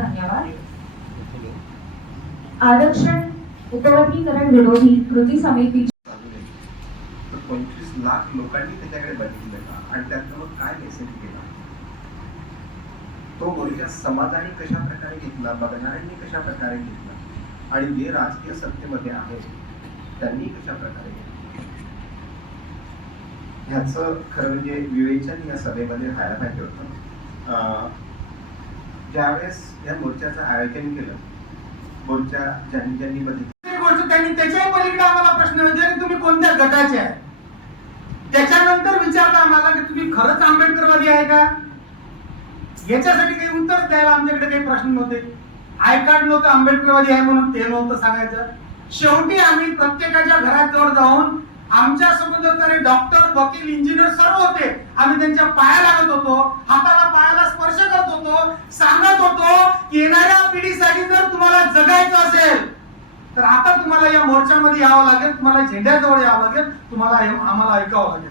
धन्यवाद. आरक्षण उपवर्गीकरण विरोधी कृती समिती 25 लाख लोकांनी त्याच्याकडे बघितलं का आणि त्यातनं मग काय मेसेज केला, तो मोर्चा समाजाने कशा प्रकारे घेतला, बघणाऱ्यांनी कशा प्रकारे घेतला आणि जे राजकीय सत्तेमध्ये आहेत त्यांनी कशा प्रकारे घेतला, ह्याचं खरं म्हणजे विवेचन या सभेमध्ये व्हायला पाहिजे होतं. ज्यावेळेस या मोर्चाचं आयोजन केलं, मोर्चा ज्यांनी बघितलं त्यांनी त्याच्याही पलीकडे आम्हाला प्रश्न विचारले की तुम्ही कोणत्या गटाचे आहे. त्याच्यानंतर विचारलं आम्हाला की तुम्ही खरंच आंबेडकरवादी आहे का. याच्यासाठी काही उत्तर द्यायला आमच्याकडे काही प्रश्न नव्हते. आय कार्ड नव्हतं, आंबेडकरवादी आहे म्हणून ते नव्हतं सांगायचं. शेवटी आम्ही प्रत्येकाच्या घराजवळ जाऊन आमच्या समुदायातले डॉक्टर, वकील, इंजिनियर सर्व होते. आम्ही त्यांच्या पाया लागत होतो, हाताला पायाला स्पर्श करत होतो, सांगत होतो की येणाऱ्या पिढीसाठी जर तुम्हाला जगायचं असेल तर आता तुम्हाला या मोर्चामध्ये यावं लागेल, तुम्हाला झेंड्याजवळ यावं लागेल, तुम्हाला आम्हाला ऐकावं लागेल.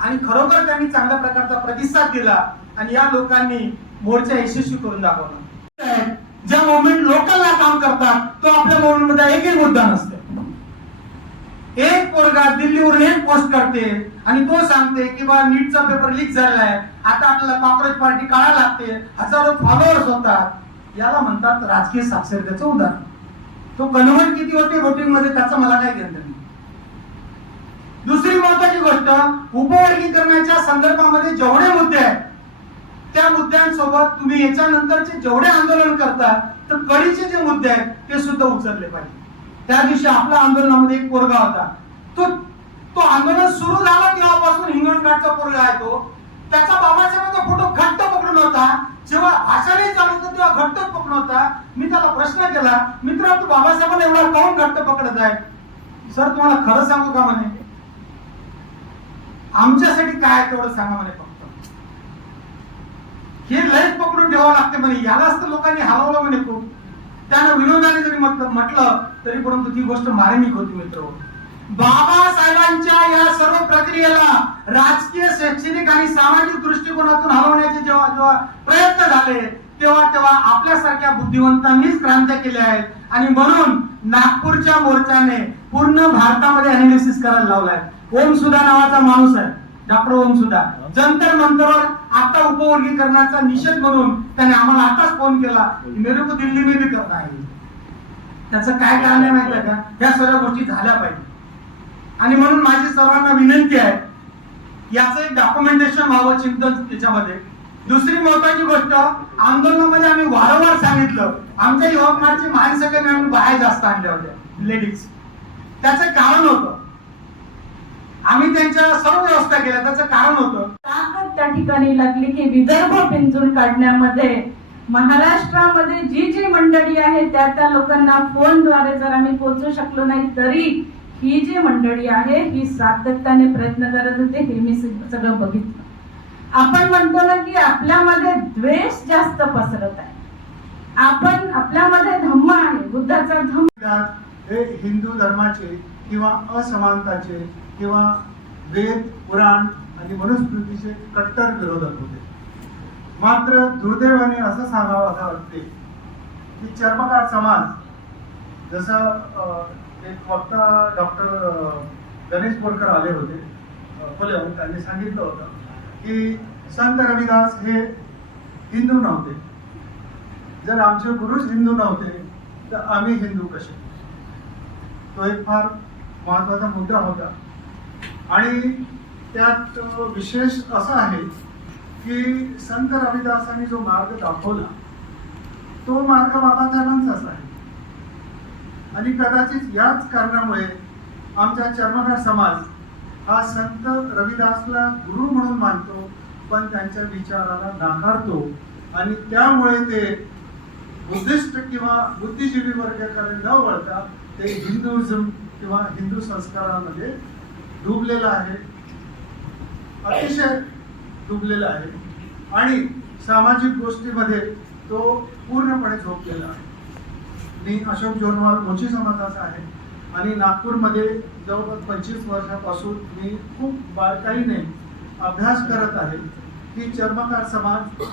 आणि खरोखर त्यांनी चांगल्या प्रकारचा प्रतिसाद दिला आणि या लोकांनी मोर्चा यशस्वी करून दाखवला. ज्या मुवमेंट लोकलला काम करतात तो आपल्या मुवमेंट मध्ये एकही मुद्दा नसतो. एक पोरगा दिल्लीवरून एक पोस्ट करते आणि तो सांगते की बा नीटचा पेपर लीक झालाय, आता आपल्याला कॉक्रोच पार्टी काढायला लागते, हजारो फॉलोअर्स होतात. याला म्हणतात राजकीय साक्षरतेचं उदाहरण. तो कन्व्हर्ट किती होते वोटिंग मध्ये त्याचं मला काय घेणं नाही. दुसरी महत्वाची गोष्ट, उपवर्गीकरणाच्या संदर्भामध्ये जेवढे मुद्दे आहेत त्या मुद्द्यांसोबत तुम्ही याच्यानंतरचे जेवढे आंदोलन करता तर कळीचे जे मुद्दे आहेत ते सुद्धा उचलले पाहिजे. त्या दिवशी आपल्या आंदोलनामध्ये एक पोरगा होता, तो आंदोलन सुरू झालं तेव्हापासून हिंगणघाटचा पोरगा आहे तो. त्याचा बाबासाहेबांचा फोटो घट्ट पकडून होता, जेव्हा भाषणही चालू होतं तेव्हा घट्ट पकडून होता. मी त्याला प्रश्न केला, मित्र तू बाबासाहेबांना एवढा काऊन घट्ट पकडत आहे. सर तुम्हाला खरं सांगू का म्हणे, आमच्यासाठी काय तेवढं सांगा म्हणे, फक्त हे लयच पकडून ठेवावं लागते म्हणे. यालाच तर लोकांनी हलवलं म्हणे खूप. त्यानं विनोदाने जरी म्हटलं तरी परंतु ती गोष्ट मार्मिक होती मित्र. बाबासाहेबांच्या या सर्व प्रक्रियेला राजकीय, शैक्षणिक आणि सामाजिक दृष्टिकोनातून हलवण्याचे जेव्हा प्रयत्न झाले तेव्हा आपल्यासारख्या बुद्धिवंतांनीच क्रांत्या केल्या आहेत. आणि म्हणून नागपूरच्या मोर्चाने पूर्ण भारतामध्ये अनालिसिस करायला लावलाय. ओम सुधा नावाचा माणूस आहे, डॉक्टर ओम सुधा, जंतर मंतरवर आता उपवर्गीकरणाचा निषेध म्हणून त्याने आम्हाला आताच फोन केला, मेरे को दिल्ली में भी करना है. त्याचं काय कारण आहे माहिती आहे का, या सर्व गोष्टी झाल्या पाहिजे. आणि म्हणून माझी सर्वांना विनंती आहे, याचं एक डॉक्युमेंटेशन व्हावं चिंतन त्याच्यामध्ये. दुसरी महत्वाची गोष्ट, आंदोलनामध्ये आम्ही वारंवार सांगितलं, आमच्या यवतमाळचे महासंघाने आम्ही बाहेर जास्त आणल्या होत्या लेडीज. त्याचं कारण होतं, आम्ही त्यांच्या सर्व व्यवस्था केल्या, त्याचं कारण होतं ताकद त्या ठिकाणी लागली की विदर्भ पिंजून काढण्यामध्ये महाराष्ट्रामध्ये जी जी मंडळी आहे त्या लोकांना फोनद्वारे जर आम्ही पोहोचू शकलो नाही तरी ही जी मंडळी आहे ही सातत्याने प्रयत्न करत होते. हे मी सगळं बघितलं. आपण म्हणतो ना की आपल्यामध्ये द्वेष जास्त पसरत आहे, आपण आपल्यामध्ये धम्म आहे, बुद्धाचा धम्म. हे हिंदू धर्माचे किंवा असमानताचे किंवा वेद, पुराण आणि मनुस्मृतीचे कट्टर विरोधक होते. मात्र दुर्दैवाने असं सांगावं असं वाटते की चर्मकार समाज, जसं एक वक्ता डॉक्टर गणेश बोरकर आले होते पुण्याहून, त्यांनी सांगितलं होतं की संत रविदास हे हिंदू नव्हते. जर आमचे गुरुच हिंदू नव्हते तर आम्ही हिंदू कसे. तो एक फार महत्वाचा मुद्दा होता. आणि त्यात विशेष असं आहे की संत रविदासांनी जो मार्ग दाखवला तो मार्ग बाबासाहेबांचाच आहे. आणि कदाचित याच कारणामुळे आमचा चर्मकार समाज हा संत रविदासला गुरु म्हणून मानतो, पण त्यांच्या विचाराला नाकारतो. आणि त्यामुळे ते बुद्धिस्ट किंवा बुद्धिजीवी वर्गाकडे न वळता ते हिंदुइझम किंवा हिंदू संस्कारामध्ये डुबलेला आहे, अतिशय डुबलेला आहे. आणि सामाजिक गोष्टीमध्ये तो पूर्णपणे झोपलेला आहे. मी अशोक जोरवाल मोची समाजाचा आहे आणि नागपूरमध्ये जवळपास 25 वर्षापासून मी खूप बारकाईने अभ्यास करत आहे की चर्मकार समाज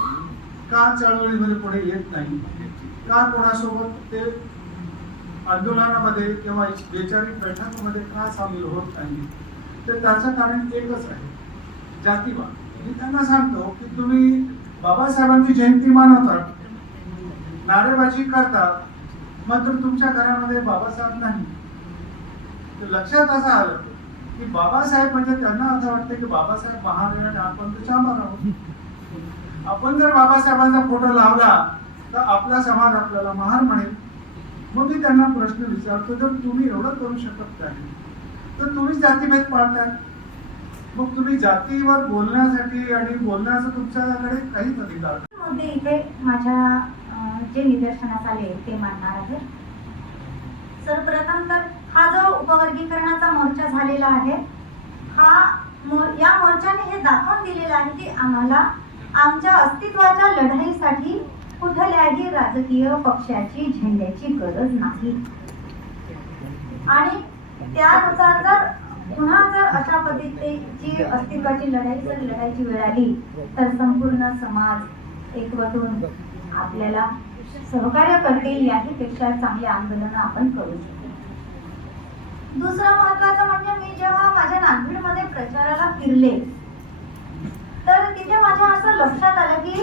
का चळवळीमध्ये पुढे येत नाही, का कोणासोबत ते आंदोलनामध्ये किंवा वैचारिक बैठकांमध्ये का सामील होत नाही, तर त्याचं कारण एकच आहे, जातीवाद. मी त्यांना सांगतो की तुम्ही बाबासाहेबांची जयंती मानवतात, नारेबाजी करतात, मात्र तुमच्या घरामध्ये बाबासाहेब नाही. तर लक्षात असं आलं की बाबासाहेब म्हणजे त्यांना असं वाटतं की बाबासाहेब महान आहे आणि आपण तर चांभार आहोत. आपण जर बाबासाहेबांचा फोटो लावला तर आपला समाज आपल्याला महान म्हणेल. मग मी त्यांना प्रश्न विचारतो, जर तुम्ही एवढं करू शकत नाही तर तुम्ही जातीभेद पाळतात, मग तुम्ही जातीवर बोलण्यासाठी आणि बोलण्याचा तुमच्याकडे काहीच अधिकार नाही. मध्ये इथे माझ्या जे निदर्शनास आले ते मांडणार आहे. सर्वप्रथम तर हा जो उपवर्गीकरणाचा मोर्चा झालेला आहे, या मोर्चाने हे दाखवून दिलेलं आहे की आम्हाला आमच्या अस्तित्वाच्या लढाईसाठी कुठल्याही राजकीय पक्षाची झेंड्याची गरज नाही. आणि त्यानुसार जर पुन्हा जर अशा पद्धतीची अस्तित्वाची लढाई जर लढायची वेळ आली तर संपूर्ण समाज एकवटून आपल्याला सहकार्य करतील. याहीपेक्षा चांगले आंदोलन आपण करू शकतो. दुसरं महत्वाचं म्हणजे मी जेव्हा माझ्या नागपूरमध्ये प्रचाराला फिरले तर तिथे माझ्या असं लक्षात आलं की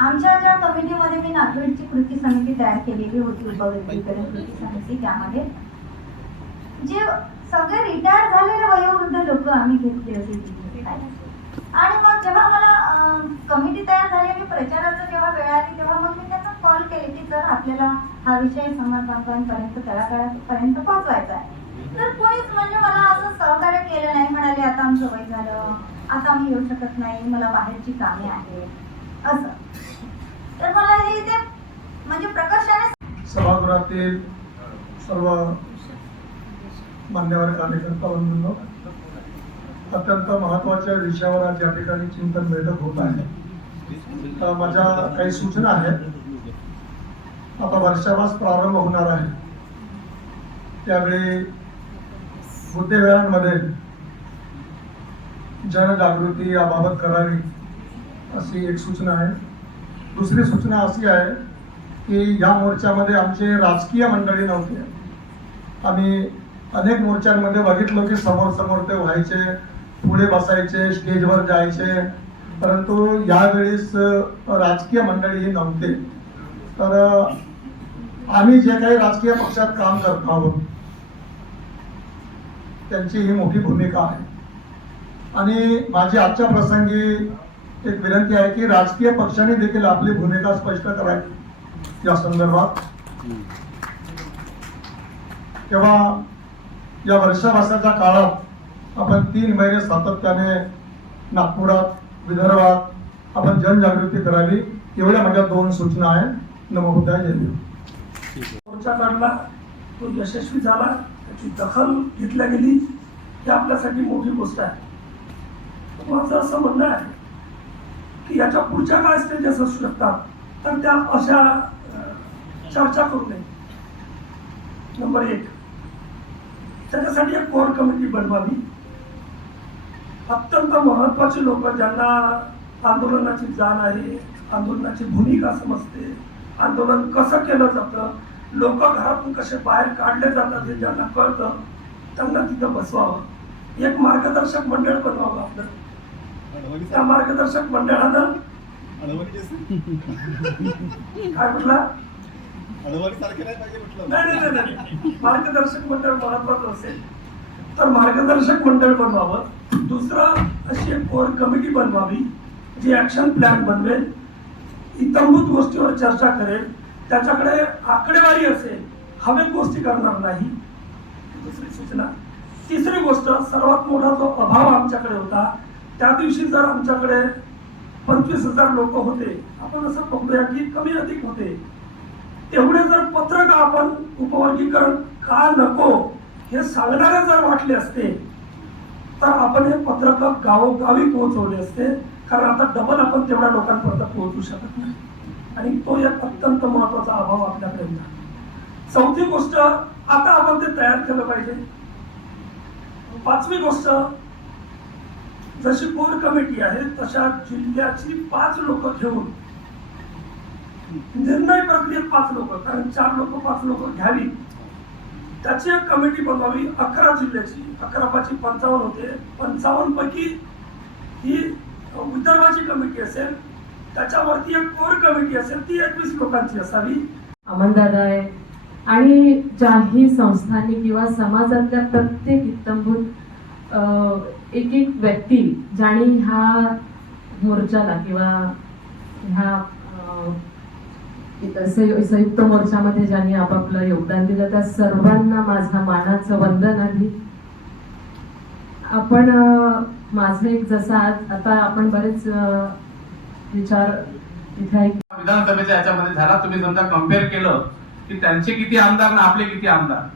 आमच्या ज्या कमिटीमध्ये मी नागपूरची कृती समिती तयार केलेली होती, उपवर्गीकरण कृती समिती, त्यामध्ये जे सगळे रिटायर झालेले वयोवृद्ध लोक आम्ही घेतले होते तिथे. आणि मग जेव्हा मला कमिटी तयार झाली, मी प्रचाराचं जेव्हा वेळ आली तेव्हा मग मी त्यांना कॉल केले की जर आपल्याला हा विषय समाजांपर्यंत तळागाळापर्यंत पोहोचवायचा आहे. तर कोणीच म्हणजे मला असं सहकार्य केलं नाही. म्हणाले आता आमचं वय झालं, आता आम्ही येऊ शकत नाही, मला बाहेरची कामे आहेत असं. तर मला हे ते म्हणजे प्रकर्षाने सभागृहातील सर्व मान्यवर कार्यकर्ता बंधूंनो, अत्यंत महत्वाच्या विषयावर आज या ठिकाणी चिंतन बैठक होत आहे. तर माझ्या काही सूचना आहेत. आता वर्षावास प्रारंभ होणार आहे, त्यावेळी बुद्धिविहारांमध्ये जनजागृती याबाबत करावी अशी एक सूचना आहे. दुसरी सूचना अशी आहे की या मोर्चामध्ये आमचे राजकीय मंडळी नव्हते. आम्ही अनेक मोर्चांमध्ये बघितलो की समोर समोर ते व्हायचे, पुढे बसायचे, स्टेजवर जायचे, परंतु यावेळेस राजकीय मंडळी नव्हते. तर आम्ही जे काही राजकीय पक्षात काम करत आहोत त्यांची ही मोठी भूमिका आहे. आणि माझी आजच्या प्रसंगी एक विनंती आहे की राजकीय पक्षाने देखील आपली भूमिका स्पष्ट करावी या संदर्भात. तेव्हा या वर्षावासाच्या काळात आपण 3 महिने सातत्याने नागपुरात, विदर्भात आपण जनजागृती करावी. एवढ्या माझ्या 2 सूचना आहेत. नमो बुद्धाय. जय देव. मोर्चा काढला, तो यशस्वी झाला, त्याची दखल घेतल्या गेली, ही आपल्यासाठी मोठी गोष्ट आहे. माझं असं म्हणणं आहे की याच्या पुढच्या काय स्टेजेस असू शकतात तर त्या अशा चर्चा करू नये. नंबर 1, त्याच्यासाठी एक कोर कमिटी बनवावी. अत्यंत महत्वाचे लोक ज्यांना आंदोलनाची जाण आहे, आंदोलनाची भूमिका समजते, आंदोलन कसं केलं जातं, लोक घरातून कसे बाहेर काढले जातात हे ज्यांना कळतं, त्यांना तिथं बसवावं. एक मार्गदर्शक मंडळ बनवावं आपलं. त्या मार्गदर्शक मंडळानं काय म्हटलं, नाही, मार्गदर्शक मंडळ महत्वाचं असेल तर मार्गदर्शक मंडळ बनवावं. दुसरं अशी एक कोर कमिटी बनवावी जी ऍक्शन प्लॅन बनवेल, इतंभूत गोष्टीवर चर्चा करेल, त्याच्याकडे आकडेवारी असेल, हवेत गोष्टी करणार नाही. दुसरी सूचना. तिसरी गोष्ट, सर्वात मोठा जो अभाव आमच्याकडे होता, त्या दिवशी जर आमच्याकडे 25,000 लोक होते, आपण असं बघूया की कमी अधिक होते, तेवढे जर पत्रक आपण उपवर्गीकरण का नको हे सांगणारे जर वाटले असते तर आपण हे पत्रक गावोगावी पोहोचवले असते. कारण आता डबल आपण तेवढ्या लोकांपर्यंत पोहोचू शकत नाही आणि तो एक अत्यंत महत्वाचा अभाव आपल्याकडे होता. चौथी गोष्ट, आता आपण ते तयार केलं पाहिजे. 5वी गोष्ट, जशी कोर कमिटी आहे तशा जिल्ह्याची 5 लोक घेऊन निर्णय प्रक्रियेत 5 लोक, कारण 4 लोक 5 लोक घ्यावी, त्याची एक कमिटी बनवावी 11 जिल्ह्याची. 11 × 5 = 55 होते. 55 पैकी ही विदर्भाची कमिटी असेल, त्याच्यावरती एक कोर कमिटी असेल, ती 21 लोकांची असावी. अमनदादा आहे आणि ज्याही संस्थांनी किंवा समाजातल्या प्रत्येक इत्तंभूत एक एक व्यक्ती ज्याने ह्या मोर्चाला किंवा ह्या संयुक्त मोर्चामध्ये ज्यांनी आपापलं योगदान दिलं त्या सर्वांना माझा मानाचं वंदन आहे. आपण माझं एक जसं आज आता आपण बरेच विचार इथे विधानसभेच्या याच्यामध्ये झाला. तुम्ही समजा कम्पेअर केलं की त्यांचे किती आमदार ना आपले किती आमदार,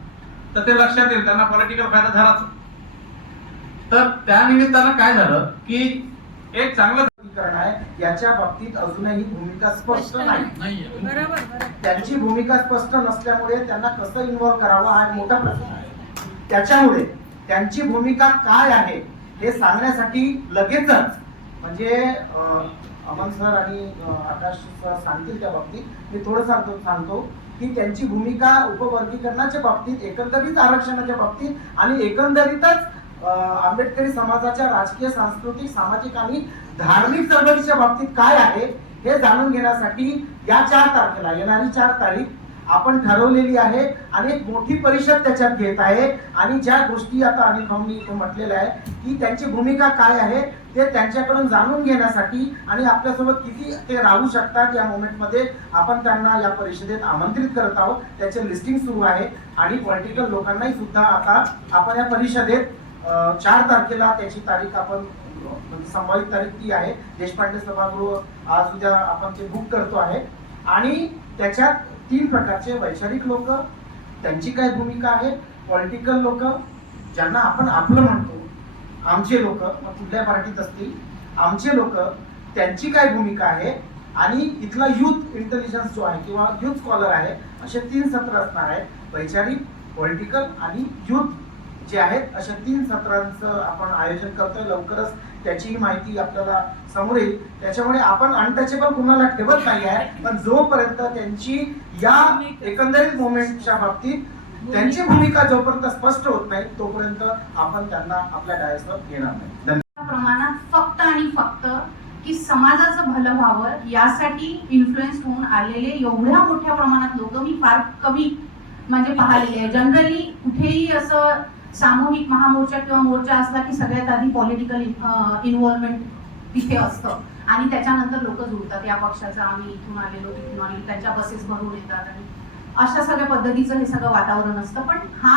तर ते लक्षात येईल त्यांना पॉलिटिकल फायदा झालाच. तर त्या निमित्तानं काय झालं की एक चांगलं आहे याच्या बाबतीत अजूनही भूमिका स्पष्ट नाही. त्यांची भूमिका स्पष्ट नसल्यामुळे त्यांना कसं इन्व्हॉल्व करावं हा एक मोठा प्रश्न आहे. त्याच्यामुळे त्यांची भूमिका काय आहे हे सांगण्यासाठी लगेचच म्हणजे अमन सर आणि आकाश सर सांगतील त्या बाबतीत मी थोडं सांगतो की त्यांची भूमिका उपवर्गीकरणाच्या बाबतीत, एकंदरीत आरक्षणाच्या बाबतीत आणि एकंदरीतच आंबेडकरी समाजाच्या राजकीय, सांस्कृतिक, सामाजिक आणि धार्मिक चळवळीच्या बाबतीत काय आहे हे जाणून घेण्यासाठी या 4 तारखेला येणारी 4 तारीख आपण ठरवलेली आहे आणि एक मोठी परिषद त्याच्यात घेत आहे. आणि ज्या गोष्टी आता अनिल भाऊंनी इथे म्हटलेल्या आहे की त्यांची भूमिका काय आहे ते त्यांच्याकडून जाणून घेण्यासाठी आणि आपल्यासोबत किती ते राहू शकतात या मोमेंटमध्ये आपण त्यांना या परिषदेत आमंत्रित करत आहोत. त्याचे लिस्टिंग सुरू आहे आणि पॉलिटिकल लोकांनाही सुद्धा आता आपण या परिषदेत 4 तारखेला त्याची तारीख आपण म्हणजे संभावित तारीख ती आहे. देशपांडे सभागृह आज उद्या आपण ते बुक करतो आहे आणि त्याच्यात 3 प्रकारचे वैचारिक लोक, त्यांची काय भूमिका आहे, पॉलिटिकल लोक ज्यांना आपण आपलं म्हणतो, आमचे लोक मग कुठल्या पार्टीत असतील, आमचे लोक त्यांची काय भूमिका आहे आणि इथला युथ इंटेलिजन्स जो आहे किंवा युथ स्कॉलर आहे, असे 3 सत्र असणार आहेत. वैचारिक, पॉलिटिकल आणि युथ जे आहेत अशा 3 सत्रांचं आपण आयोजन करतोय. लवकरच त्याची माहिती आपल्याला समोर येईल. त्याच्यामुळे आपण अनटचेबल कुणाला ठेवत नाही आहे, पण जोपर्यंत त्यांची या एकंदरीत मोमेंटच्या बाबतीत त्यांची भूमिका जोपर्यंत स्पष्ट होत नाही तोपर्यंत आपण त्यांना आपल्या डायसवर घेणार नाही. धन्यवाद. प्रमाणात फक्त आणि फक्त की समाजाचं भलं व्हावं यासाठी इन्फ्लुएन्स होऊन आलेले एवढ्या मोठ्या प्रमाणात लोक मी फार कमी म्हणजे पाहिलेले आहे. जनरली कुठेही असं सामूहिक महामोर्चा किंवा मोर्चा असला की सगळ्यात आधी पॉलिटिकल इन्व्हॉल्वमेंट तिथे असतं आणि त्याच्यानंतर लोक जुळतात. या पक्षाचं आम्ही इथून आलेलो तिथून आलेलो, त्यांच्या बसेस भरून येतात आणि अशा सगळ्या पद्धतीचं हे सगळं वातावरण असतं. पण हा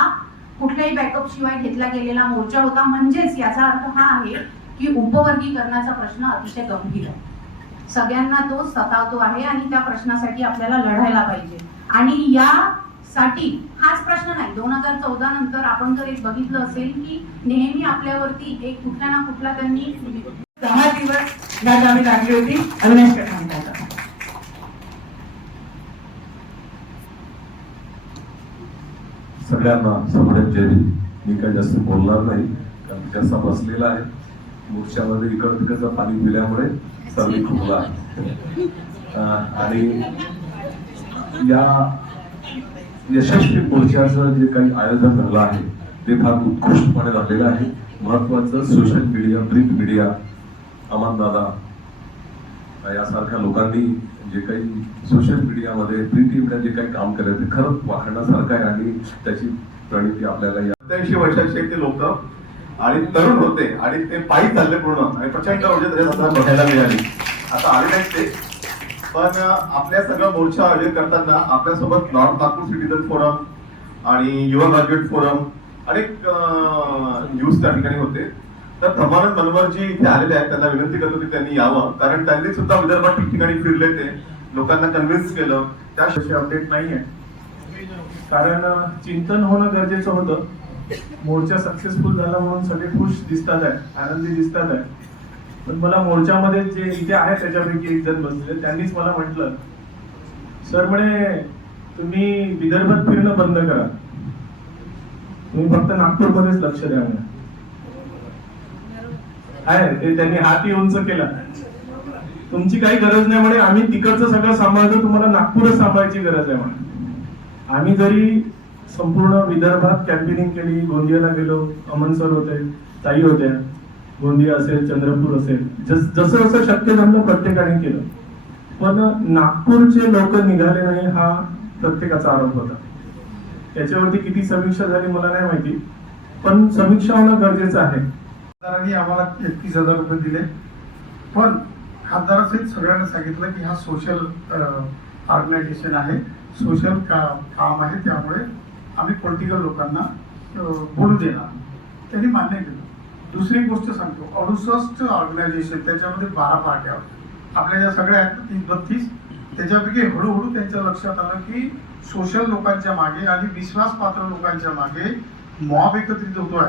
कुठल्याही बॅकअप शिवाय घेतला गेलेला मोर्चा होता. म्हणजेच याचा अर्थ हा आहे की उपवर्गीकरणाचा प्रश्न अतिशय गंभीर आहे, सगळ्यांना तो सतावतो आहे आणि त्या प्रश्नासाठी आपल्याला लढायला पाहिजे. आणि यासाठी हाच प्रश्न नाही, 2014 नंतर आपण जर एक बघितलं असेल की नेहमी आपल्यावरती एक कुठला ना कुठला त्यांनी 10 दिवस गावी लागली होती अविनाश कटांचा. सगळ्यांना समोर जय भीम. मी काही जास्त बोलणार नाही कारण कसा बसलेला आहे मोर्चामध्ये, इकडं तिकडचं पाणी पिल्यामुळे सर्दी खोकला आहे. आणि या यशस्वी मोर्चाचं जे काही आयोजन झालं आहे ते फार उत्कृष्टपणे झालेलं आहे. महत्वाचं सोशल मीडिया, प्रिंट मीडिया, अमनदादा यासारख्या लोकांनी जे काही सोशल मीडियामध्ये, प्रिंट मीडिया जे काही काम केलं ते खरंच वाखण्यासारखं आहे आणि त्याची प्रणिती आपल्याला 87 वर्षाचे ते लोक आणि तरुण होते आणि ते पायी चालले पूर्ण आणि प्रचंड बघायला मिळाली. आता आले नाहीत ते, पण आपल्या सगळं मोर्चा आयोजन करताना आपल्यासोबत नॉर्थ नागपूर सिटीजन फोरम आणि युवा ग्रॅज्युएट फोरम अनेक न्यूज त्या ठिकाणी होते. तर धर्मानंद मनोहरजी इथे आलेले आहेत, त्यांना विनंती करतो की त्यांनी यावं कारण त्यांनी सुद्धा विदर्भात ठिकठिकाणी फिरले, ते लोकांना कन्व्हिन्स केलं. त्या अपडेट नाहीये कारण चिंतन होणं गरजेचं होतं. मोर्चा सक्सेसफुल झाला म्हणून सगळे खुश दिसतात आहे, आनंदी दिसतात आहे. पण मला मोर्चामध्ये जे इथे आहे त्याच्यापैकी एक जण बसले, त्यांनीच मला म्हटलं सर म्हणे तुम्ही विदर्भात फिरणं बंद करा, तुम्ही फक्त नागपूरमध्येच लक्ष द्या. आहे ते त्यांनी हाती उंच केला. तुमची काही गरज नाही म्हणे, आम्ही तिकडचं सगळं सांभाळतो, तुम्हाला नागपूरच सांभाळायची गरज आहे म्हणे. आम्ही जरी संपूर्ण विदर्भात कॅम्पेनिंग केली, गोंदियाला गेलो, अमन सर होते, ताई होत्या, गोंदिया असेल, चंद्रपूर असेल, जसं जसं शक्य झालं प्रत्येकाने केलं, पण नागपूरचे लोक निघाले नाही हा प्रत्येकाचा आरोप होता. त्याच्यावरती किती समीक्षा झाली मला नाही माहिती, पण समीक्षा होणं गरजेचं आहे. खासदारांनी आम्हाला 31,000 रुपये दिले, पण खासदारासहित सगळ्यांना सांगितलं की हा सोशल ऑर्गनायझेशन आहे, सोशल काम आहे, त्यामुळे आम्ही पॉलिटिकल लोकांना बोलू देणार. त्यांनी मान्य केलं. दुसरी गोष्ट सांगतो, 68 ऑर्गनायझेशन, त्याच्यामध्ये 12 पार्ट्या होत्या. आपल्या ज्या सगळ्या आहेत 30-32, त्याच्यापैकी हळूहळू त्यांच्या लक्षात आलं की सोशल लोकांच्या मागे आणि विश्वासपात्र लोकांच्या मागे मॉब एकत्रित होतोय.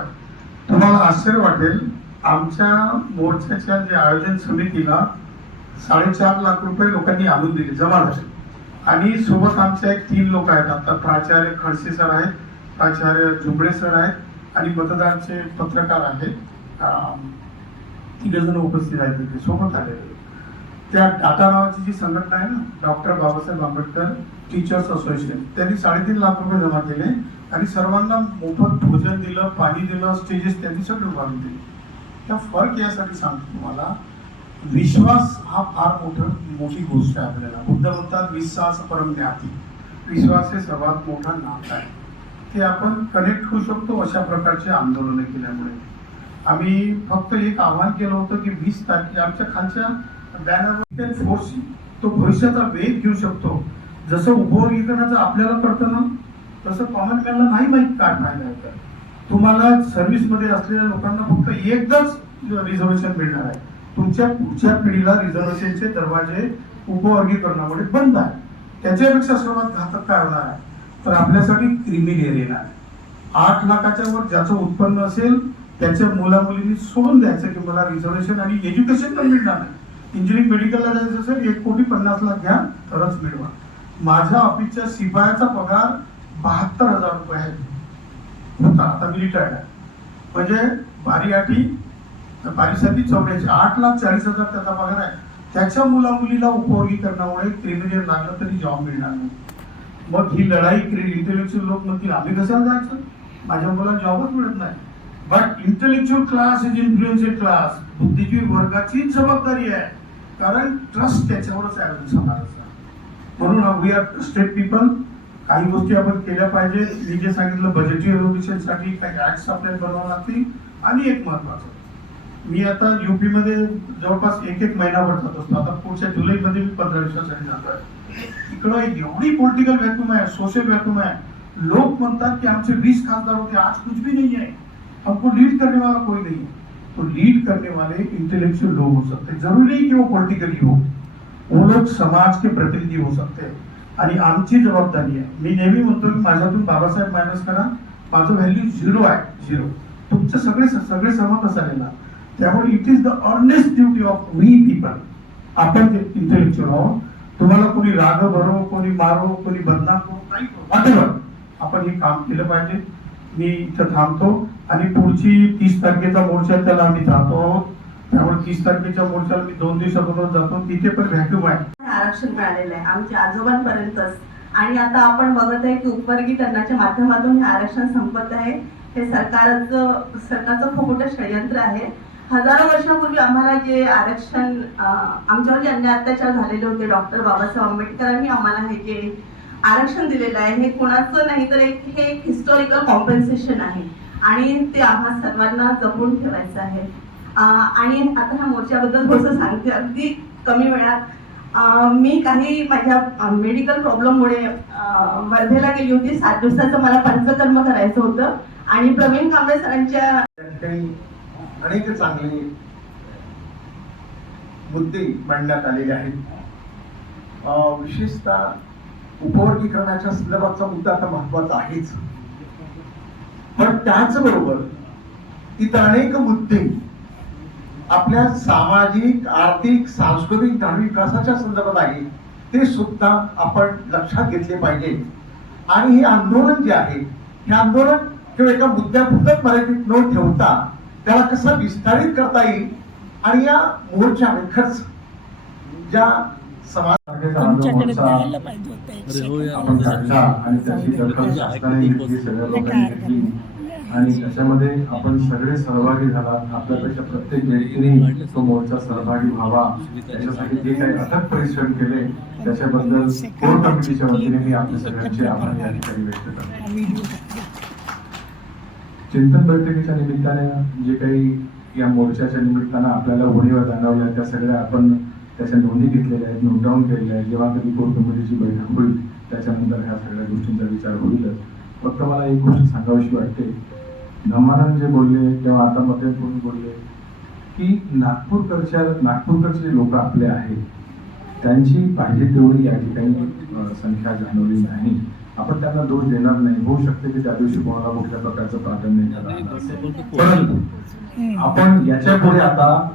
तुम्हाला आश्चर्य वाटेल, आमच्या मोर्चाच्या जे आयोजन समितीला 4.5 लाख रुपये लोकांनी आणून दिले, जमा झाले. आणि सोबत आमच्या 3 लोक आहेत. आता प्राचार्य खडसे सर आहेत, प्राचार्य झुंबडे सर आहेत आणि मतदारचे पत्रकार आहेत. 3 जण उपस्थित आहेत तिथे सोबत आलेले. त्या टाटा नावाची जी संघटना आहे ना, doctor Babasaheb Ambedkar teachers association, त्यांनी 3.5 लाख रुपये जमा केले आणि सर्वांना मोफत भोजन दिलं, पाणी दिलं, स्टेजेस त्यांनी सगळं उभारून दिले. त्या फरक यासाठी सांगतो तुम्हाला, विश्वास हा फार मोठी गोष्ट आहे आपल्याला. बुद्ध म्हणतात विश्वास परम ज्ञाती, विश्वास हे सर्वात मोठा नातं आहे. ते आपण कनेक्ट होऊ शकतो अशा प्रकारचे आंदोलनं केल्यामुळे. आम्ही फक्त एक आव्हान केलं होतं की 20 तारखे आमच्या खालच्या बॅनरवर फोर्स तो भविष्याचा वेग घेऊ शकतो. जसं उपवर्गीकरणाचं आपल्याला कळतं ना, तसं कॉमन मॅनला नाही माहित काय फायदा आहे. तुम्हाला सर्व्हिसमध्ये असलेल्या लोकांना फक्त एकदाच रिझर्वेशन मिळणार आहे. तुमच्या पुढच्या पिढीला रिझर्वेशनचे दरवाजे उपवर्गीकरणामुळे बंद आहे. त्याच्यापेक्षा सर्वात घातक काय होणार आहे, तर आपल्यासाठी क्रिमिनल येणार आहे. 8 लाखाच्या वर ज्याचं उत्पन्न असेल त्याच्या मुलामुलींनी सोडून द्यायचं की मला रिझर्वेशन आणि एज्युकेशन पण मिळणार नाही. इंजिनिअरिंग मेडिकलला जायचं असेल 1,50,00,000 घ्या तरच मिळवा. माझ्या ऑफिसच्या शिपायाचा पगार 72,000 रुपये आहे होता, आता मी रिटायर्ड आहे. म्हणजे बारीसाठी 84, 8,40,000 त्याचा पगार आहे. त्याच्या मुलामुलीला उपवर्गीकरणामुळे क्रिमिनल लागलं तरी जॉब मिळणार नाही. मग ही लढाई इंटेलेक्च्युअल लोक म्हणतील आम्ही कशाला जायचं, माझ्या मुलाला जॉबच मिळत नाही. But intellectual class is influential class, बुद्धिजीवी वर्गाची जबाबदारी आहे, कारण ट्रस्ट त्याच्यावरच आहे अजून समाजाचा. म्हणून वी आर ट्रस्टेड पीपल. काही गोष्टी आपण केल्या पाहिजे. मी जे सांगितलं बजेटरी एलोकेशनसाठी काही ऍक्ट्स आपल्याला बनवावे लागतील. आणि एक महत्वाचं, मी आता युपी मध्ये जवळपास एक महिनाभर जात असतो. आता पुढच्या जुलैमध्ये मी 15 दिवसासाठी जातोय. इकडं एवढी पॉलिटिकल व्हॅक्यूम आहे, सोशल व्हॅक्यूम आहे. लोक म्हणतात की आमचे 20 खासदार होते, आज कुछ भी नहीं है, हमको लीड करने वाला कोई नहीं है. तो लीड करने वाले इंटेलेक्चुअल लोग हो सकते, जरूरी नहीं कि वो पॉलिटिकली हो, वो लोग समाज के प्रतिनिधी हो सकते हैं. आणि आमची जबाबदारी आहे. मी नेहमी म्हणतो की माझ्यातून बाबासाहेब मायनस करा, माझं व्हॅल्यू 0 आहे, 0. तुमचं सगळे सहमत असाल ना. त्यामुळे it is the earnest duty of we people. आपण जे इंटेलेक्च्युअल आहोत, तुम्हाला कोणी राग भरो, कोणी मारो, कोणी बदनाम करो, काही व्हॉटेवर, आपण हे काम केलं पाहिजे. मी इथं थांबतो आणि पुढची 30 तारखेचा मोर्चा त्याला आम्ही जातो आहोत. त्यामुळे 30 तारखेच्या मोर्चाला मी 2 दिवसाबरोबर जातो. तिथे पण व्हॅक्यूम आहे. आरक्षण मिळालेलं आहे आमच्या आजोबांपर्यंतच. आणि आता आपण बघत आहे की उपवर्गीकरणाच्या माध्यमातून हे आरक्षण संपत आहे. हे सरकारचं खूप मोठं षडयंत्र आहे. हजारो वर्षापूर्वी आम्हाला जे आरक्षण, आमच्यावर जे अन्याय अत्याचार झालेले होते, डॉक्टर बाबासाहेब आंबेडकरांनी आम्हाला हे जे आरक्षण दिलेलं आहे हे कोणाचं नाही तर हे एक हिस्टॉरिकल कॉम्पेन्सेशन आहे आणि ते आम्हा सर्वांना जपून ठेवायचं आहे. आणि आता ह्या मोर्चाबद्दल थोडंसं सांगते अगदी कमी वेळात. मी काही माझ्या मेडिकल प्रॉब्लेममुळे वर्धेला गेली होती. 7 दिवसाचं मला पंचकर्म करायचं होतं आणि प्रवीण कांबळे सरांच्या अनेक चांगले मुद्दे मांडण्यात आलेले आहेत. विशेषतः उपवर्गीकरणाच्या संदर्भाचा मुद्दा आता महत्वाचा आहेच, पण त्याचबरोबर इतर अनेक मुद्दे आपल्या सामाजिक, आर्थिक, सांस्कृतिक, धार्मिक विकासाच्या संदर्भात आहे, ते सुद्धा आपण लक्षात घेतले पाहिजे. आणि हे आंदोलन जे आहे, हे आंदोलन केवळ एका मुद्द्यापुरतच मर्यादित न ठेवता त्याला कसं विस्तारित करता येईल आणि या मोर्चाने खर्च ज्या समाज आपण काढला आणि त्याची दखल शासनाने घेतली, सगळ्या लोकांनी घेतली आणि त्याच्यामध्ये आपण सगळे सहभागी झालात. आपल्यापेक्षा प्रत्येक व्यक्तीने तो मोर्चा सहभागी व्हावा, त्याच्यासाठी जे काही अथक परिश्रम केले त्याच्याबद्दल कोर कमिटीच्या वतीने मी आपल्या सगळ्यांचे आभार या ठिकाणी व्यक्त करतो. चिंतन बैठकीच्या निमित्ताने जे काही या मोर्चाच्या निमित्तानं आपल्याला उणीवा जाणवल्या त्या सगळ्या आपण त्याच्या नोंदी घेतलेल्या आहेत, नोट डाऊन केलेल्या आहेत. जेव्हा कधी कोर कमिटीची बैठक होईल त्याच्यानंतर ह्या सगळ्या गोष्टींचा विचार होईलच. फक्त मला एक गोष्ट सांगावीशी वाटते, धम्मानंद जे बोलले तेव्हा आता मध्ये कोणी बोलले की नागपूरकडचे जे लोक आपले आहेत त्यांची पाहिजे तेवढी या ठिकाणी संख्या जाणवली नाही. आपण त्यांना दोष देणार नाही. होऊ शकते की त्या दिवशी कोणाला कुठल्या प्रकारचं प्राधान्य राहणार असेल, परंतु आपण याच्या पुढे आता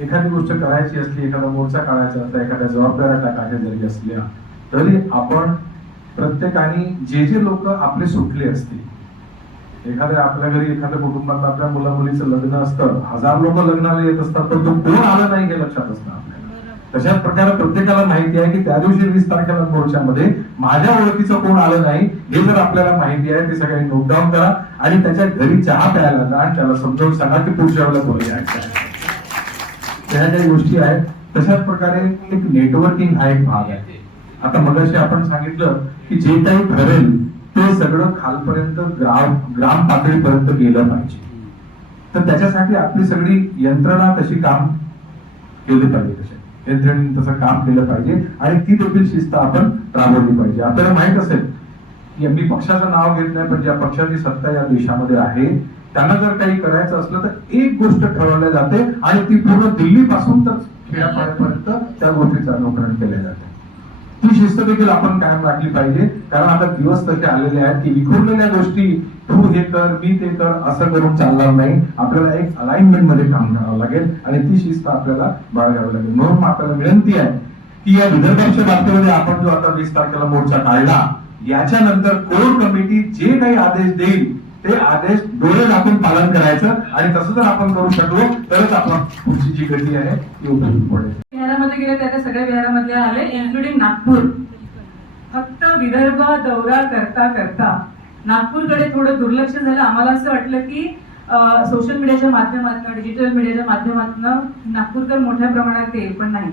एखादी गोष्ट करायची असली, एखादा मोर्चा काढायचा असला, एखाद्या जबाबदाऱ्या टाकायच्या जरी असल्या तरी आपण प्रत्येकाने जे लोक आपले सुटले असतील, एखाद्या आपल्या घरी एखाद्या कुटुंबात आपल्या मुला मुलीचं लग्न असतं, 1000 लोक लग्नाला येत असतात, पण तो कोण आलं नाही हे लक्षात असतं आपल्याला. तशाच प्रकारे प्रत्येकाला माहिती आहे की त्या दिवशी 20 तारखेला मोर्चामध्ये माझ्या ओळखीचं कोण आलं नाही हे जर आपल्याला माहिती आहे ते सगळ्यांनी नोट डाऊन करा आणि त्याच्या घरी चहा प्यायला जा आणि त्याला समजावून सांगा की पुढच्या वेळेला बोलूया. त्या काही गोष्टी आहेत. तशाच प्रकारे एक नेटवर्किंग हा एक भाग आहे. आता मगाशी आपण सांगितलं की जे काही ठरेल ते सगळं खालपर्यंत ग्राम पातळीपर्यंत गेलं पाहिजे. तर त्याच्यासाठी आपली सगळी यंत्रणा तशी काम केली पाहिजे, तशा यंत्रणेने तसं काम केलं पाहिजे आणि ती देखील शिस्त आपण राबवली पाहिजे. आपल्याला माहित असेल की मी पक्षाचं नाव घेत नाही, पण ज्या पक्षाची सत्ता या देशामध्ये आहे त्यांना जर काही करायचं असलं तर एक गोष्ट ठरवल्या जाते आणि ती पूर्ण दिल्ली पासून तर खेड्यापाड्यापर्यंत त्या गोष्टीचं अनुकरण केले जाते. ती शिस्त देखील आपण कायम राखली पाहिजे, कारण आता दिवस तसे आलेले आहेत की विखुरलेल्या गोष्टी तू हे कर मी ते कर असं करून चालणार नाही. आपल्याला एक अलाइनमेंट मध्ये काम करावं लागेल आणि ती शिस्त आपल्याला बाळगावी लागेल. म्हणून आपल्याला विनंती आहे की या विदर्भाच्या बाबतीमध्ये आपण जो आता 20 तारखेला मोर्चा काढला याच्यानंतर कोर कमिटी जे काही आदेश देईल ते आदेश डोळे दाखवून पालन करायचं आणि तसं जर आपण करू शकलो तरच आपला पुढची जी गती आहे ती उपयोगी पडेल. बिहारामध्ये गेले त्या सगळ्या बिहारामधले आले, इन्क्लुडिंग नागपूर. फक्त विदर्भ दौरा करता करता नागपूरकडे थोडं दुर्लक्ष झालं. आम्हाला असं वाटलं की सोशल मीडियाच्या माध्यमातून, डिजिटल मीडियाच्या माध्यमातून नागपूरकर मोठ्या प्रमाणात येईल, पण नाही.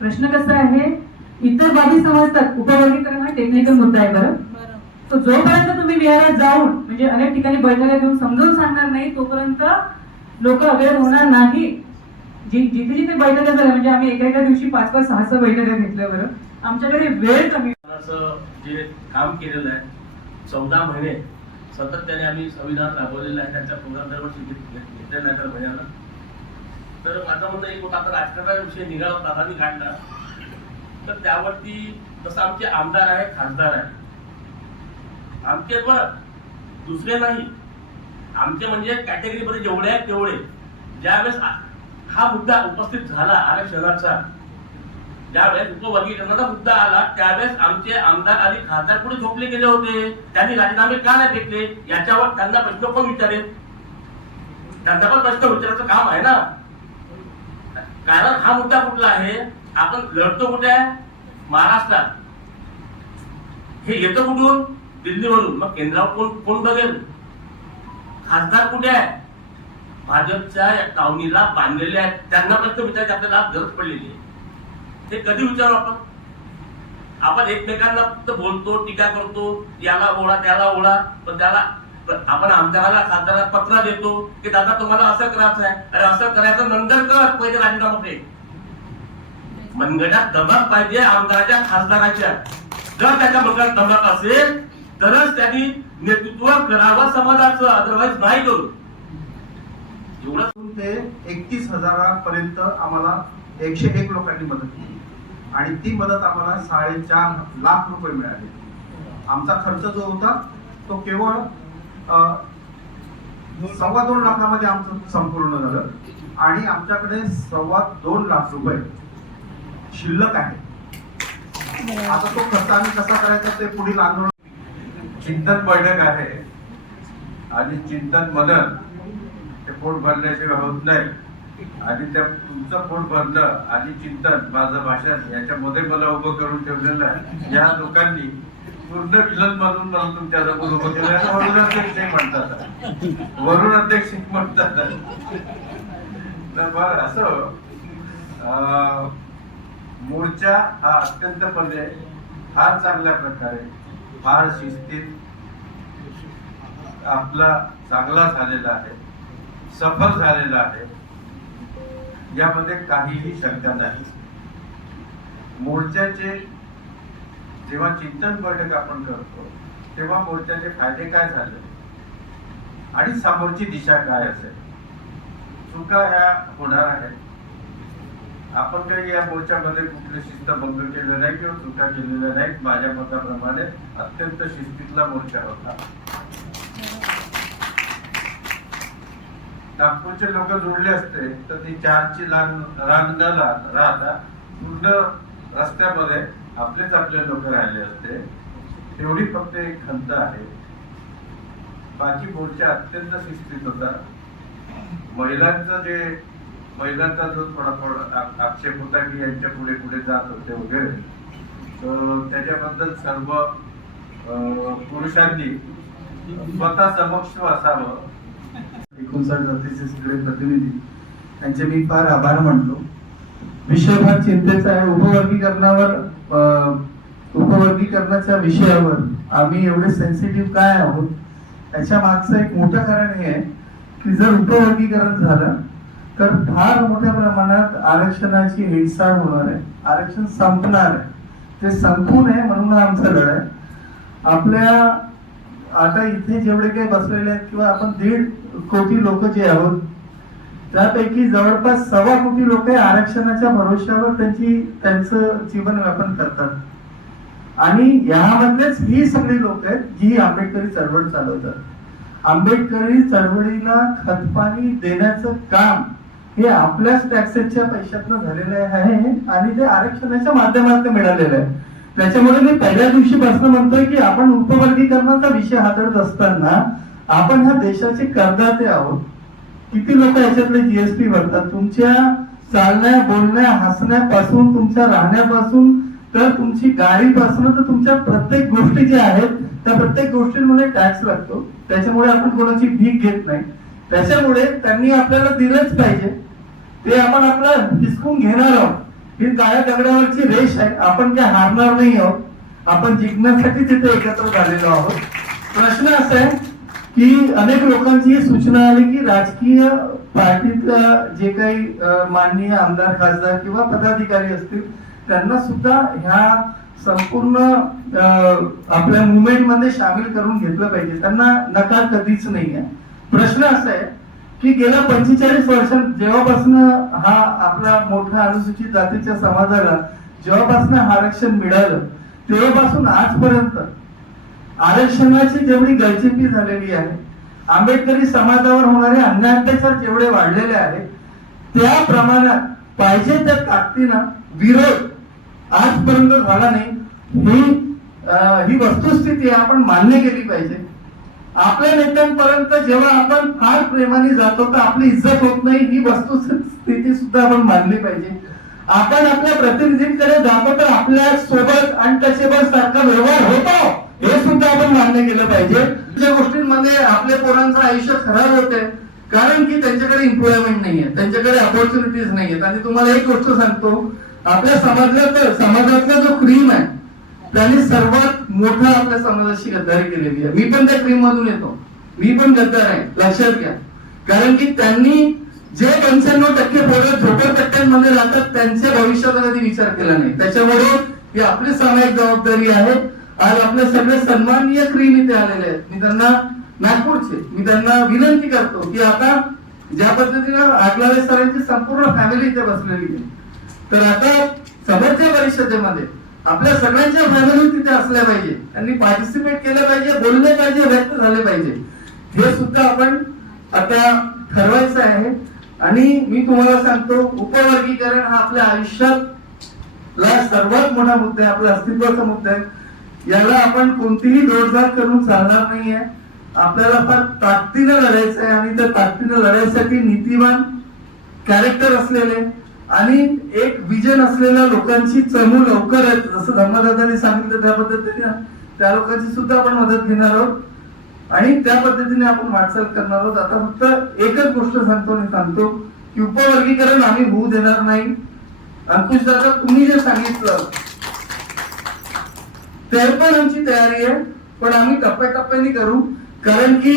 प्रश्न कसा आहे, इतर बाबी समजतात, उपवर्गीकरण हा टेक्निकल मुद्दा आहे. बरं, तो जोपर्यंत तुम्ही विहारात जाऊन म्हणजे अनेक ठिकाणी बैठका देऊन समजावून सांगणार नाही तोपर्यंत लोक अवेअर होणार नाही. जिथे जिथे बैठका झाल्या म्हणजे आम्ही एका दिवशी 5-5, 6 बैठका घेतल्या. बरं, आमच्याकडे वेळ कमी. जे काम केलेलं आहे 14 महिने सातत्याने आम्ही संविधान राबवलेलं आहे, त्याच्या प्रोग्राम दरवर्षी घेतलेला आहे महिन्याला. तर माझं म्हणणं एक होता, आता राजकारणाविषयी निघाला प्राधान्य काढला तर त्यावरती तसं आमचे आमदार आहे, खासदार आहे, आमचे बरं दुसरे नाही, आमचे म्हणजे कॅटेगरीमध्ये जेवढे आहेत तेवढे. ज्यावेळेस हा मुद्दा उपस्थित झाला आरक्षणाचा, ज्यावेळेस उपवर्गीकरणाचा मुद्दा आला त्यावेळेस आमचे आमदार आणि खासदार पुढे झोपले गेले होते. त्यांनी राजीनामे का नाही घेतले याच्यावर त्यांना प्रश्न कोण विचारेल? त्यांना पण प्रश्न विचारायचं काम आहे ना. कारण हा मुद्दा कुठला आहे, आपण लढतो कुठे आहे? महाराष्ट्रात. हे येतं कुठून? दिल्लीवरून. मग केंद्रावर कोण बघेल? खासदार कुठे आहे? भाजपच्या टावणीला बांधलेले आहेत. त्यांना प्रश्न विचारायची आपल्याला गरज पडलेली आहे. ते कधी विचारू आपण एकमेकांना फक्त बोलतो, टीका करतो, याला ओढा त्याला ओढा, पण त्याला आपण आमदाराला खासदाराला पत्र देतो की दादा तुम्हाला असं करायचं आहे. अरे असं करायचं नंतर कर, पहिले राजीनामा दे. मनगटात दमक पाहिजे आमदाराच्या खासदाराच्या. जर त्याच्या मनगटात दमक असेल तरच त्यांनी नेतृत्व करावं समाजाचं, अदरवाईज नाही करू. एवढं ते 31,000 आम्हाला 101 लोकांनी मदत केली आणि ती मदत आम्हाला 4.5 लाख रुपये मिळाले. आमचा खर्च जो होता तो केवळ 2.25 लाखामध्ये आमचं संपूर्ण झालं आणि आमच्याकडे 2.25 लाख रुपये शिल्लक आहे. आता तो खर्च आम्ही कसा करायचा ते पुढील आंदोलन. चिंतन बैठक आहे आणि चिंतन मनन ते पोट भरल्याशिवाय होत नाही. आणि त्या तुमचं पोट भरणं आणि चिंतन माझं भाषण याच्यामध्ये मला उभं करून ठेवलेलं आहे. या लोकांनी पूर्ण विलन म्हणून मला तुमच्यासमोर उभं केलं आहे. वरुण अध्यक्ष म्हणतात, वरुण अध्यक्ष म्हणतात. तर मग असं मोर्चा हा अत्यंतपणे फार चांगल्या प्रकारे फार शिस्तीत आपला चांगला झालेला आहे, सफल झालेला आहे, यामध्ये काहीही शंका नाही. मोर्चाचे जेव्हा चिंतन बैठक आपण करतो तेव्हा मोर्चाचे फायदे काय झाले आणि समोरची दिशा काय असेल, चुका ह्या होणार आहेत. आपण काही या मोर्चामध्ये कुठले शिस्तभंग केले नाही किंवा चुका केलेल्या नाहीत. माझ्या मताप्रमाणे अत्यंत शिस्तीतला मोर्चा होता. नागपूरचे लोक जोडले असते तर ती 4ची रांग न राहता पूर्ण रस्त्यामध्ये आपले लोक राहिले असते. एवढी फक्त एक खंत आहे. बाकी मोर्चा अत्यंत शिस्तीत होता. महिलांचा जो थोडा आक्षेप होता की यांच्या पुढे पुढे जात होते वगैरे, तर त्याच्याबद्दल सर्व पुरुषांनी स्वतः समक्ष असावं. 59 जातीचे सगळे प्रतिनिधी यांचे मी फार आभार मानतो. विषय फार चिंतेचा आहे. उपवर्गीकरणाच्या विषयावर आम्ही एवढे सेन्सिटिव्ह काय आहोत याच्या मागचं एक मोठं कारण हे आहे की जर उपवर्गीकरण झालं तर फार मोठ्या प्रमाणात आरक्षणाची हेळसाळ होणार आहे. आरक्षण संपणार आहे. ते संपू नये म्हणून आमचा लढा आहे. आपल्या आता इथे जेवढे काही बसलेले आहेत किंवा आपण 1.5 कोटी लोक जे आहोत त्यापैकी जवळपास 1.25 कोटी लोक आरक्षणाच्या भरोश्यावर त्यांचं जीवन व्यापन करतात. आणि यामधलेच ही सगळी लोक आहेत जी आंबेडकरी चळवळ चालवतात. आंबेडकरी चळवळीला खतपाणी देण्याचं काम हे आपल्याच टॅक्सेसच्या पैशातनं झालेलं आहे आणि ते आरक्षणाच्या माध्यमातून मिळालेलं आहे. त्याच्यामुळे मी पहिल्या दिवशीपासून म्हणतोय की आपण उपवर्गीकरणाचा विषय हाताळत असताना आपण ह्या देशाचे करदाते आहोत. किती लोक याच्यातले जीएसटी भरतात. तुमच्या चालण्या बोलण्या हसण्यापासून तुमच्या राहण्यापासून तर तुमची गाडीपासून तर तुमच्या प्रत्येक गोष्टी ज्या आहेत त्या प्रत्येक गोष्टींमध्ये टॅक्स लागतो. त्याच्यामुळे आपण कोणाची भीक घेत नाही. त्याच्यामुळे त्यांनी आपल्याला दिलंच पाहिजे. ते आपण आपलं हिसकून घेणार आहोत. ही काळ्या दगडावरची रेष आहे. आपण काय हारणार नाही आहोत. आपण जिंकण्यासाठी तिथे एकत्र झालेलो आहोत. प्रश्न असा आहे की अनेक लोकांची ही सूचना आली की राजकीय पार्टीतल्या जे काही माननीय आमदार खासदार किंवा पदाधिकारी असतील त्यांना सुद्धा ह्या संपूर्ण आपल्या मुवमेंट मध्ये सामील करून घेतलं पाहिजे. त्यांना नकार कधीच नाही आहे. प्रश्न असा आहे की गेल्या 45 वर्षात जेव्हापासून हा आपला मोठा अनुसूचित जातीच्या समाजाला जेव्हापासून आरक्षण मिळालं तेव्हापासून आजपर्यंत आरक्षणाची जेवढी गळचेपी झालेली आहे, आंबेडकरी समाजावर होणारे अन्याय अत्याचार जेवढे वाढलेले आहेत त्या प्रमाणात पाहिजे त्या ताकदीनं विरोध आजपर्यंत झाला नाही. ही वस्तुस्थिती आपण मान्य केली पाहिजे. आपल्या नेत्यांपर्यंत जेव्हा आपण फार प्रेमाने जातो तर आपली इज्जत होत नाही. ही वस्तुस्थिती सुद्धा आपण मानली पाहिजे. आपण आपल्या प्रतिनिधींकडे जातो तर आपल्या सोबत अनटचेबल सारखा व्यवहार होतो हे सुद्धा आपण मान्य केलं पाहिजे. त्या गोष्टींमध्ये आपल्या पोरांचं आयुष्य खराब होते कारण की त्यांच्याकडे एम्प्लॉयमेंट नाहीये, त्यांच्याकडे अपॉर्च्युनिटीज नाहीयेत. आणि तुम्हाला एक गोष्ट सांगतो, आपल्या समाजातला जो क्रीम आहे त्यांनी सर्वात मोठा आपल्या समाजाशी गद्दारी केलेली आहे. मी पण त्या क्रीम मधून येतो. मी पण गद्दार आहे, लक्षात घ्या. कारण की त्यांनी जे 95% पोरं झोपडपट्ट्यांमध्ये राहतात त्यांच्या भविष्याचा कधी विचार केला नाही. त्याच्यामुळे ही आपली सामायिक जबाबदारी आहे. आज आपले सगळे सन्माननीय क्रीम इथे आलेले आहेत. मी त्यांना नागपूरचे मी त्यांना विनंती करतो की आता ज्या पद्धतीनं आगलावे सरांची संपूर्ण फॅमिली इथे बसलेली आहे, तर आता समोरच्या परिषदेमध्ये आपल्या सगळ्यांच्या फॅमिली तिथे असल्या पाहिजे. त्यांनी पार्टिसिपेट केलं पाहिजे, बोलले पाहिजे, व्यक्त झाले पाहिजे. हे सुद्धा आपण आता ठरवायचं आहे. आणि मी तुम्हाला सांगतो, उपवर्गीकरण हा आपल्या आयुष्यातला सर्वात मोठा मुद्दा आहे, आपला अस्तित्वाचा मुद्दा आहे. याला आपण कोणतीही दोडझाड करून चालणार नाहीये. आपल्याला फार ताकदीनं लढायचं आहे आणि त्या ताकदीनं लढायसाठी नीतिवान कॅरेक्टर असलेले आणि एक विजन असलेल्या लोकांची चमू लवकरच, जसं धर्मदादांनी सांगितलं त्या पद्धतीने त्या लोकांची सुद्धा आपण मदत घेणार आहोत आणि त्या पद्धतीने आपण वाटचाल करणार आहोत. आता फक्त एकच गोष्ट सांगतो की उपवर्गीकरण आम्ही होऊ देणार नाही. अंकुश दादा, तुम्ही जे सांगितलं ते पण आमची तयारी आहे, पण आम्ही टप्प्याटप्प्याने करू, कारण की